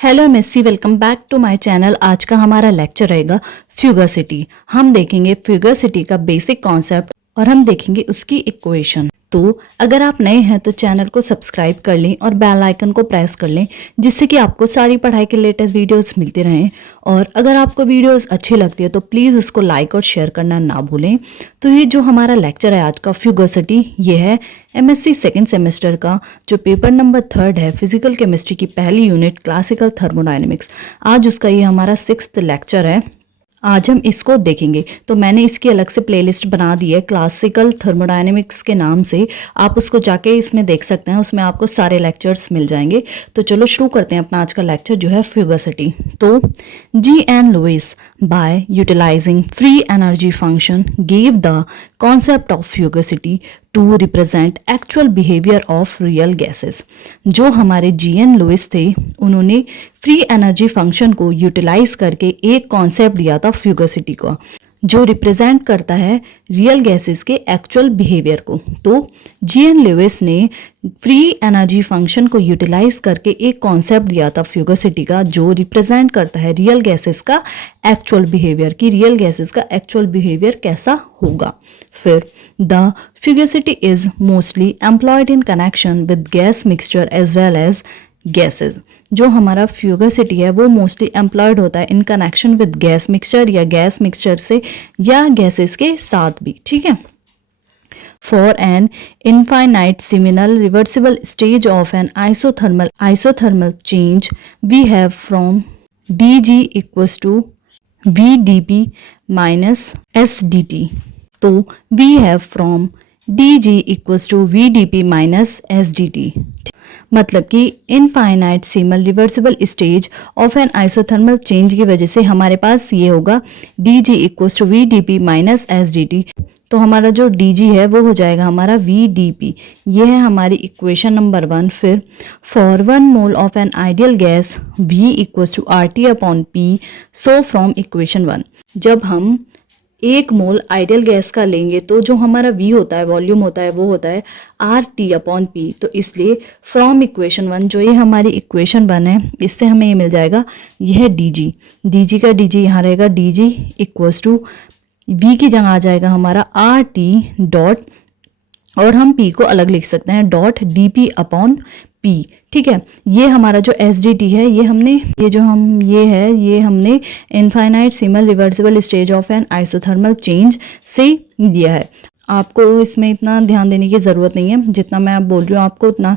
Hello MSc, welcome back to my channel. आज का हमारा लेक्चर रहेगा फ्यूगसिटी। हम देखेंगे फ्यूगसिटी का बेसिक कॉन्सेप्ट और हम देखेंगे उसकी इक्वेशन। तो अगर आप नए हैं तो चैनल को सब्सक्राइब कर लें और बेल आइकन को प्रेस कर लें, जिससे कि आपको सारी पढ़ाई के लेटेस्ट वीडियोस मिलती रहें। और अगर आपको वीडियोस अच्छी लगती है तो प्लीज़ उसको लाइक और शेयर करना ना भूलें। तो ये जो हमारा लेक्चर है आज का फ्यूगसिटी, ये है एमएससी सेकेंड सेमेस्टर का जो पेपर नंबर 3 है, फिजिकल केमिस्ट्री की पहली यूनिट क्लासिकल थर्मोडायनेमिक्स। आज उसका ये हमारा 6th लेक्चर है। आज हम इसको देखेंगे। तो मैंने इसकी अलग से प्लेलिस्ट बना दी है क्लासिकल थर्मोडायनेमिक्स के नाम से, आप उसको जाके इसमें देख सकते हैं। उसमें आपको सारे लेक्चर्स मिल जाएंगे। तो चलो शुरू करते हैं अपना आज का लेक्चर जो है फ्यूगसिटी। तो G.N. Lewis, by utilizing free energy function, gave the concept of fugacity to represent actual behavior of real gases। जो हमारे G.N. लुइस थे, उन्होंने फ्री एनर्जी फंक्शन को यूटिलाइज करके एक कॉन्सेप्ट दिया था फ्यूगसिटी का, जो रिप्रेजेंट करता है रियल गैसेस के एक्चुअल बिहेवियर को। तो G.N. लुइस ने फ्री एनर्जी फंक्शन को यूटिलाइज करके एक कॉन्सेप्ट दिया था फ्यूगसिटी का, जो रिप्रेजेंट करता है रियल गैसेस का एक्चुअल बिहेवियर, कि रियल गैसेस का एक्चुअल बिहेवियर कैसा होगा। फिर the fugacity is mostly employed in connection with gas mixture as well as gases. जो हमारा फ्यूगसिटी है वो मोस्टली एम्प्लॉयड होता है in connection with gas mixture, या गैस मिक्सचर से या गैसेस के साथ भी, ठीक है। For an infinite seminal reversible stage of an isothermal change, we have from dg equals to vdp minus sdt। तो we have from dg equals to vdp minus sdt। मतलब कि infinitesimal reversible stage of an isothermal change की वजह से हमारे पास ये होगा dg equals to vdp minus sdt। तो हमारा जो dg है वो हो जाएगा हमारा vdp। ये है हमारी इक्वेशन नंबर 1। फिर for 1 mole of an ideal gas v equals to RT upon P। So from equation 1, जब हम 1 मोल आइडियल गैस का लेंगे तो जो हमारा V होता है, वॉल्यूम होता है, वो होता है RT अपॉन P। तो इसलिए फ्रॉम इक्वेशन 1, जो ये हमारी इक्वेशन 1 है, इससे हमें ये मिल जाएगा, यह है dg का dg यहाँ रहेगा dg इक्वल्स टू V की जगह आ जाएगा हमारा RT डॉट, और हम P को अलग लिख सकते हैं, डॉट dP अपॉन P, ठीक है। ये हमारा जो SDT है, ये हमने ये हमने infinitesimal reversible stage of an isothermal change से दिया है। आपको इसमें इतना ध्यान देने की ज़रूरत नहीं है, जितना मैं आप बोल रही हूँ आपको उतना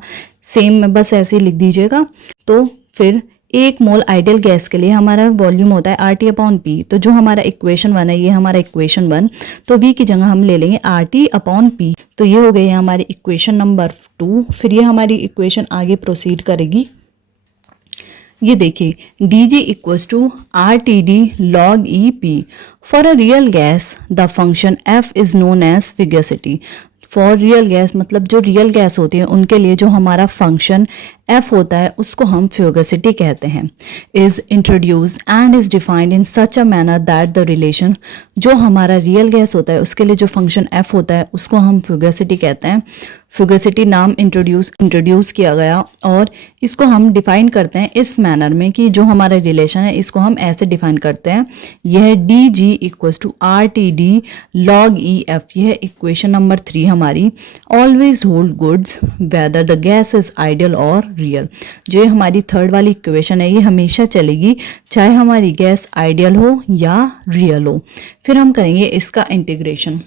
सेम बस ऐसे ही लिख दीजिएगा। तो फिर 1 मोल आइडियल गैस के लिए हमारा वॉल्यूम होता है RT अपॉन P। तो जो हमारा इक्वेशन 1 है, ये हमारा इक्वेशन 1, तो V की जगह हम ले लेंगे RT अपॉन P। तो ये हो गई है हमारी इक्वेशन नंबर 2। फिर ये हमारी इक्वेशन आगे प्रोसीड करेगी। ये देखिए dg equals to RTD log EP। For a real gas the function f is known as fugacity. For real gas मतलब जो रियल गैस होती है उनके लिए जो हमारा फंक्शन f होता है उसको हम फ्यूगसिटी कहते हैं। Is introduce and is defined in such a manner that the relation, जो हमारा रियल गैस होता है उसके लिए जो फंक्शन f होता है उसको हम फ्यूगसिटी कहते हैं। फ्यूगसिटी नाम इंट्रोड्यूस किया गया और इसको हम डिफाइन करते हैं इस मैनर में, कि जो हमारा रिलेशन है इसको हम ऐसे डिफाइन करते हैं। यह dg equals to RTD log EF। यह इक्वेशन नंबर 3 हमारी। Always hold goods whether the gas is ideal और रियल। जो हमारी 3rd वाली इक्वेशन है ये हमेशा चलेगी, चाहे हमारी गैस आइडियल हो या रियल हो। फिर हम करेंगे इसका इंटीग्रेशन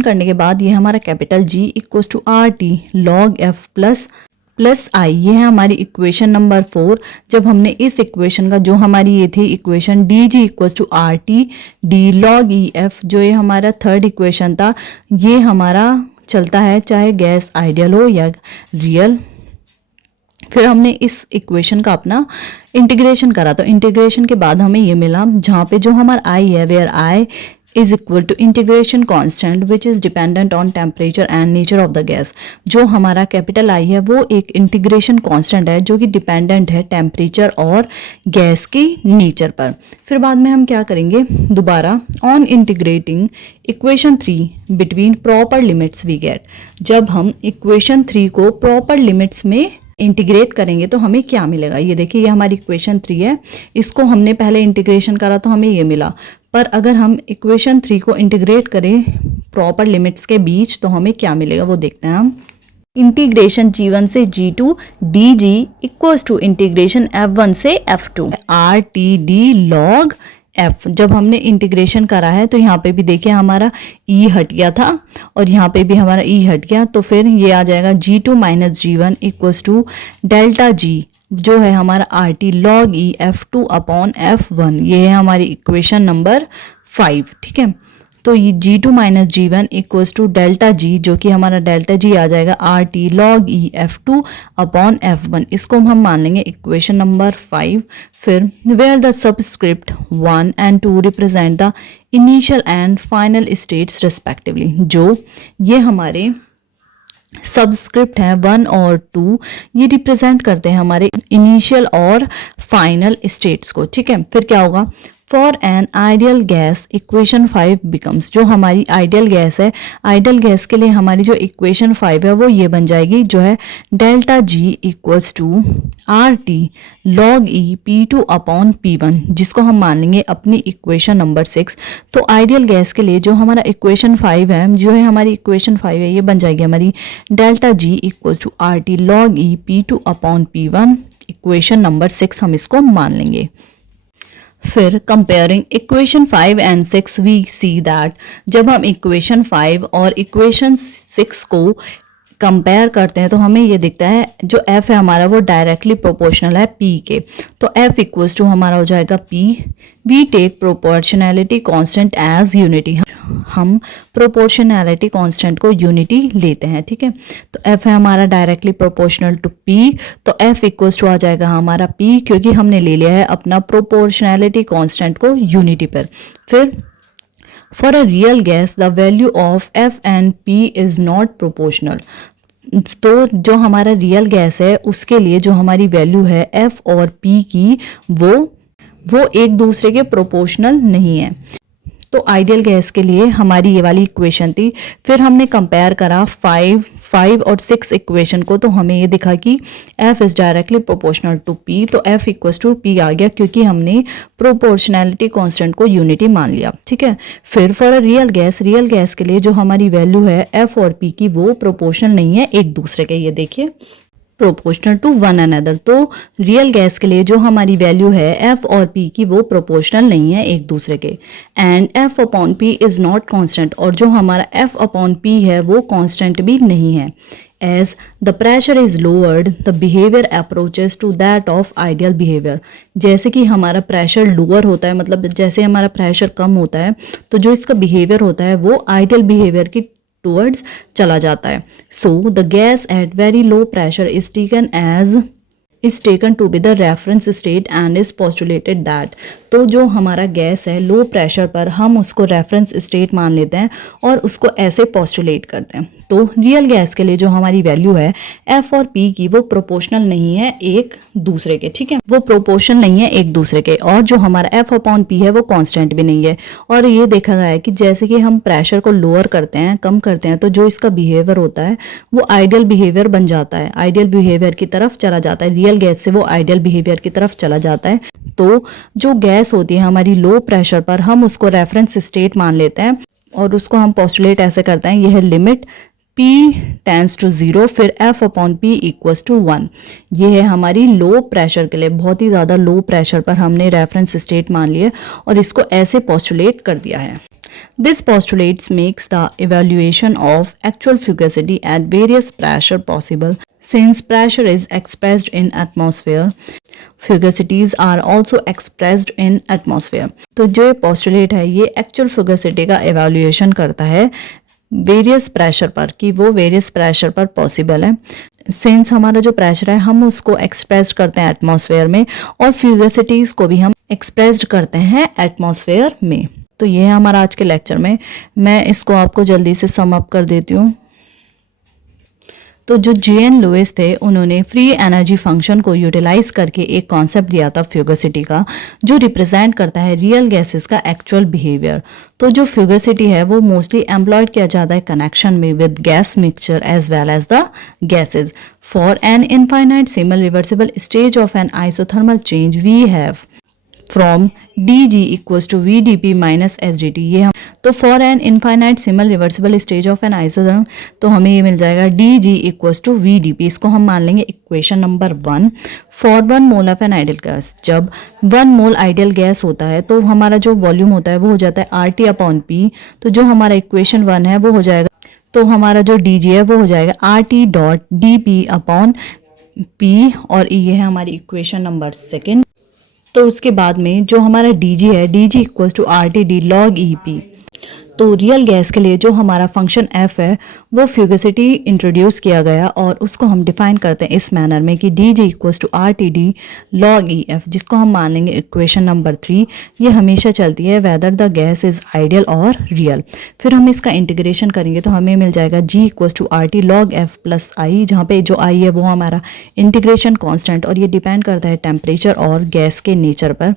करने के बाद ये हमारा capital G equals to RT log F plus I। ये है हमारी इक्वेशन नंबर 4। जब हमने इस इक्वेशन का, जो हमारी ये थी equation dg equals to RT D log EF, जो ये हमारा 3rd इक्वेशन था, ये हमारा चलता है चाहे गैस आइडियल हो या रियल। फिर हमने इस इक्वेशन का अपना इंटीग्रेशन करा, तो इंटीग्रेशन के बाद हमें ये मिला, जहाँ पे जो हमारा I है, where I is equal to integration constant which is dependent on temperature and nature of the gas. जो हमारा कैपिटल I है वो एक इंटीग्रेशन कांस्टेंट है जो कि डिपेंडेंट है टेम्परेचर और गैस के नेचर पर। फिर बाद में हम क्या करेंगे, दोबारा on integrating equation 3 between proper limits we get. जब हम इक्वेशन 3 को प्रॉपर लिमिट्स में इंटीग्रेट करेंगे तो हमें क्या मिलेगा, ये देखिए ये हमारी इक्वेशन 3 है, इसको हमने पहले इंटीग्रेशन करा तो हमें ये मिला। पर अगर हम इक्वेशन 3 को इंटीग्रेट करें प्रॉपर लिमिट्स के बीच तो हमें क्या मिलेगा वो देखते हैं हम। इंटीग्रेशन g1 से g2 dg equals to integration f1 से f2 are T D log f। जब हमने इंटीग्रेशन करा है तो यहाँ पे भी देखिए हमारा e हट गया था और यहाँ पे भी हमारा e हट गया, तो फिर ये आ जाएगा g2 minus g1 equals to delta g जो है हमारा R T log e f2 upon f1। ये है हमारी इक्वेशन नंबर 5, ठीक है। तो ये g2 minus g1 equals to delta g जो कि हमारा डेल्टा g आ जाएगा R T log e f2 upon f1। इसको हम मान लेंगे इक्वेशन नंबर 5। फिर where the subscript 1 and 2 represent the initial and final states respectively. जो ये हमारे सबस्क्रिप्ट है 1 और 2, ये रिप्रेजेंट करते हैं हमारे इनिशियल और फाइनल स्टेट्स को, ठीक है। फिर क्या होगा, for an ideal gas equation 5 becomes, जो हमारी आइडियल गैस है, आइडियल गैस के लिए हमारी जो इक्वेशन 5 है वो ये बन जाएगी, जो है delta G equals to R T log e P2 upon P1, जिसको हम मान लेंगे अपनी इक्वेशन नंबर 6। तो आइडियल गैस के लिए जो हमारा इक्वेशन 5 है, जो है हमारी इक्वेशन 5 है, ये बन जाएगी हमारी delta G equals to R T log e P2 upon P1, equation number 6 हम इसको मान लेंगे। फिर comparing equation 5 and 6 we see that, जब हम इक्वेशन 5 और इक्वेशन 6 को कंपेयर करते हैं तो हमें ये दिखता है जो f है हमारा वो डायरेक्टली प्रोपोर्शनल है p के। तो f इक्वल्स टू हमारा हो जाएगा p। We take proportionality constant as unity, हम प्रोपोर्शनैलिटी कांस्टेंट को यूनिटी लेते हैं, ठीक है। तो f है हमारा डायरेक्टली प्रोपोर्शनल टू p, तो f इक्वल्स टू आ जाएगा हमारा p, क्योंकि हमने ले लिया है अपना प्रोपोर्शनैलिटी कांस्टेंट को यूनिटी पर। फिर For a real gas, the value of F and P is not proportional. तो जो हमारा रियल गैस है उसके लिए जो हमारी वैल्यू है F और P की वो एक दूसरे के प्रोपोर्शनल नहीं है। तो आइडियल गैस के लिए हमारी ये वाली इक्वेशन थी। फिर हमने कंपेयर करा 5 और 6 इक्वेशन को, तो हमें ये दिखा कि F is directly proportional to P, तो F इक्वल्स टू P आ गया क्योंकि हमने प्रोपोर्शनैलिटी कांस्टेंट को यूनिटी मान लिया, ठीक है। फिर फॉर अ रियल गैस के लिए जो हमारी वैल्यू है F और P की वो प्रोपोर्शनल नहीं है एक दूसरे के, ये देखिए प्रोपोर्शनल टू वन अनदर। तो रियल गैस के लिए जो हमारी वैल्यू है F और P की वो प्रोपोर्शनल नहीं है एक दूसरे के। And F upon P is not constant, और जो हमारा F अपॉन P है वो कांस्टेंट भी नहीं है। As the pressure is lowered the behaviour approaches to that of ideal behaviour, जैसे कि हमारा प्रेशर लोअर होता है, मतलब जैसे हमारा प्रेशर कम होता है तो जो इसका बिहेवियर होता है वो आइडियल बिहेवियर की टूवर्ड्स चला जाता है। So the gas at very low pressure is taken to be the reference state and is postulated that, तो जो हमारा गैस है लो प्रेशर पर हम उसको रेफरेंस स्टेट मान लेते हैं और उसको ऐसे पोस्टुलेट करते हैं। तो रियल गैस के लिए जो हमारी वैल्यू है F और P की वो प्रोपोर्शनल नहीं है एक दूसरे के, ठीक है, वो प्रोपोर्शनल नहीं है एक दूसरे के। और जो हमारा F अपॉन P है वो कांस्टेंट भी नहीं है। और ये देखा गया है कि जैसे कि हम प्रेशर को लोअर करते हैं, कम करते हैं, तो जो इसका बिहेवियर होता है वो आइडियल बिहेवियर बन जाता है, आइडियल बिहेवियर की तरफ चला जाता है। रियल गैस से वो आइडियल बिहेवियर की तरफ चला जाता है। तो जो गैस होती है हमारी लो प्रेशर पर हम उसको रेफरेंस स्टेट मान लेते हैं और उसको हम पोस्टुलेट ऐसे करते हैं, यह लिमिट P टेंस टू 0, फिर F upon P equals to 1। ये है हमारी लो प्रेशर के लिए, बहुत ही ज़्यादा लो प्रेशर पर हमने रेफरेंस स्टेट मान लिए और इसको ऐसे पोस्टुलेट कर दिया है। This postulates makes the evaluation of actual fugacity at various pressure possible. Since pressure is expressed in atmosphere, fugacities are also expressed in atmosphere. तो जो postulate है ये actual fugacity का evaluation करता है वेरियस प्रेशर पर, कि वो वेरियस प्रेशर पर पॉसिबल है। सिंस हमारा जो प्रेशर है हम उसको एक्सप्रेस करते हैं एटमॉस्फेयर में और फ्यूगसिटीज को भी हम एक्सप्रेस्ड करते हैं एटमॉस्फेयर में। तो ये है हमारा आज के लेक्चर में, मैं इसको आपको जल्दी से सम अप कर देती हूँ। तो जो J.N. लुइस थे उन्होंने फ्री एनर्जी फंक्शन को यूटिलाइज करके एक कॉन्सेप्ट दिया था फ्यूगोसिटी का, जो रिप्रेजेंट करता है रियल गैसेस का एक्चुअल बिहेवियर। तो जो फ्यूगोसिटी है वो मोस्टली एम्प्लॉयड किया जाता है कनेक्शन में with gas mixture as well as the gases. For an infinite simple reversible stage of an isothermal change we have from D G equals to V D P minus S D T. ये हम तो for an infinite simple reversible stage of an isotherm, तो हमें ये मिल जाएगा D G equals to V D P. इसको हम मान लेंगे equation number 1। For 1 mole of an ideal gas, जब 1 मोल आइडियल गैस होता है तो हमारा जो वॉल्यूम होता है वो हो जाता है आर टी अपॉन पी। तो जो हमारा इक्वेशन 1 है वो हो जाएगा, तो हमारा जो डी जी है वो हो जाएगा R T dot D P upon P, और ये है हमारी इक्वेशन नंबर 2। तो उसके बाद में जो हमारा dg है, dg equals to R T D log e P. तो रियल गैस के लिए जो हमारा फंक्शन f है वो फ्यूगोसिटी इंट्रोड्यूस किया गया और उसको हम डिफाइन करते हैं इस मैनर में कि dg equals to R T D log e F, जिसको हम मान लेंगे इक्वेशन नंबर 3। ये हमेशा चलती है weather the gas is ideal और रियल। फिर हम इसका इंटीग्रेशन करेंगे तो हमें मिल जाएगा g equals to R T log F plus I, जहाँ पे जो आई है वो हमारा इंटीग्रेशन कॉन्स्टेंट और ये डिपेंड करता है टेम्परेचर और गैस के नेचर पर।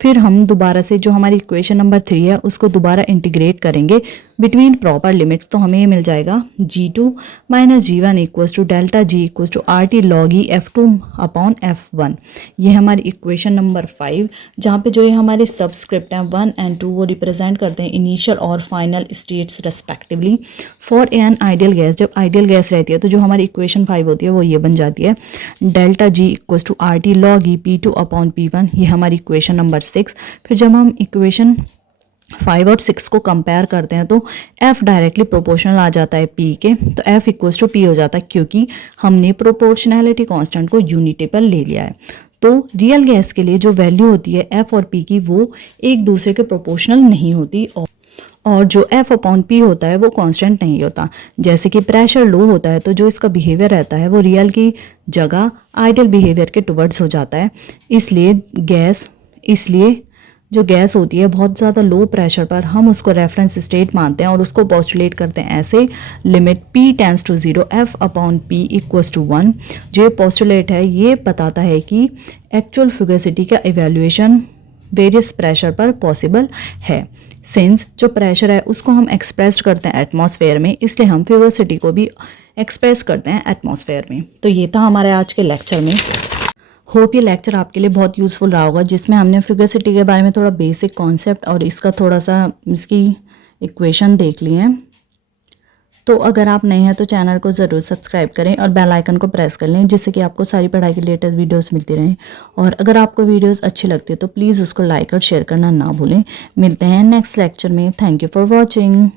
फिर हम दोबारा से जो हमारी इक्वेशन नंबर 3 है उसको दोबारा इंटीग्रेट करेंगे बिटवीन प्रॉपर लिमिट्स, तो हमें ये मिल जाएगा G2 minus G1 equals to delta G equals to R T log e F2 upon F1। ये हमारी इक्वेशन नंबर 5, जहाँ पे जो ये हमारे सबस्क्रिप्ट हैं 1 एंड 2 वो रिप्रेजेंट करते हैं इनिशियल और final states respectively. For an ideal gas, जब आइडियल गैस रहती है तो जो हमारी इक्वेशन 5 होती है वो ये बन जाती है delta G equals to R T log e P2 upon P1। ये हमारी इक्वेशन नंबर 6। फिर जब हम इक्वेशन 5 और 6 को कंपेयर करते हैं तो f डायरेक्टली प्रोपोर्शनल आ जाता है p के, तो f इक्वल्स टू p हो जाता है क्योंकि हमने प्रोपोर्शनैलिटी कांस्टेंट को यूनिटी पर ले लिया है। तो रियल गैस के लिए जो वैल्यू होती है f और p की वो एक दूसरे के प्रोपोर्शनल नहीं होती, और जो f अपॉन p होता है वो कांस्टेंट नहीं होता। जैसे कि प्रेशर लो होता है तो जो इसका बिहेवियर रहता है वो रियल की जगह आइडियल बिहेवियर के टुवर्ड्स हो जाता है। इसलिए जो गैस होती है बहुत ज़्यादा लो प्रेशर पर हम उसको रेफरेंस स्टेट मानते हैं और उसको पोस्टुलेट करते हैं ऐसे, limit p tends to 0 f upon p equals to 1। जो ये पोस्टुलेट है ये बताता है कि एक्चुअल फ्यूगोसिटी का इवैल्यूएशन वेरियस प्रेशर पर पॉसिबल है। सिंस जो प्रेशर है उसको हम एक्सप्रेस करते हैं एटमॉस्फेयर में, इसलिए हम फ्यूगोसिटी को भी एक्सप्रेस करते हैं एटमॉस्फेयर में। तो ये था हमारे आज के लेक्चर में। होप ये लेक्चर आपके लिए बहुत यूज़फुल रहा होगा, जिसमें हमने फ्यूगोसिटी के बारे में थोड़ा बेसिक कॉन्सेप्ट और इसका थोड़ा सा इसकी इक्वेशन देख लिए हैं। तो अगर आप नए हैं तो चैनल को ज़रूर सब्सक्राइब करें और बेल आइकन को प्रेस कर लें, जिससे कि आपको सारी पढ़ाई की लेटेस्ट वीडियोस मिलती रहें। और अगर आपको वीडियोस अच्छी लगती है तो प्लीज़ उसको लाइक और शेयर करना ना भूलें। मिलते हैं नेक्स्ट लेक्चर में। Thank you for watching.